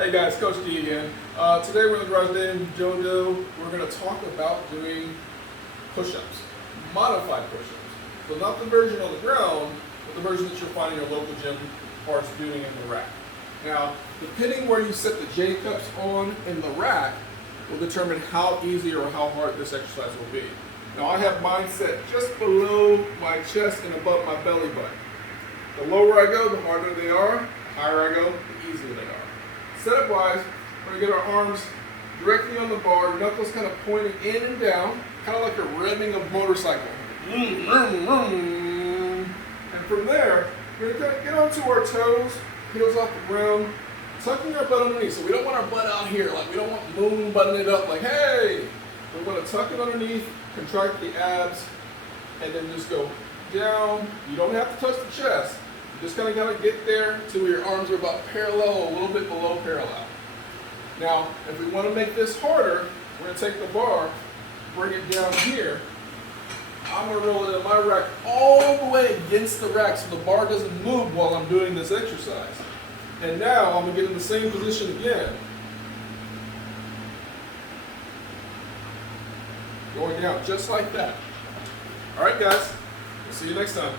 Hey guys, Coach D again. Today we're in the garage in JoJo. We're going to talk about doing push-ups, modified push-ups. So not the version on the ground, but the version that you'll find in your local gym parts doing in the rack. Now, depending where you set the J cups on in the rack will determine how easy or how hard this exercise will be. Now I have mine set just below my chest and above my belly button. The lower I go, the harder they are. The higher I go, the easier they are. Setup wise, we're going to get our arms directly on the bar, knuckles kind of pointing in and down, kind of like a revving of motorcycle. And from there, we're going to get onto our toes, heels off the ground, tucking our butt underneath. So we don't want our butt out here, like we don't want moon butting it up like, hey! We want to tuck it underneath, contract the abs, and then just go down. You don't have to touch the chest. You just kind of got to get there to where your arms are about parallel, a little bit below parallel. Now, if we want to make this harder, we're going to take the bar, bring it down here. I'm going to roll it in my rack all the way against the rack so the bar doesn't move while I'm doing this exercise. And now I'm going to get in the same position again. Going down just like that. All right, guys. We'll see you next time.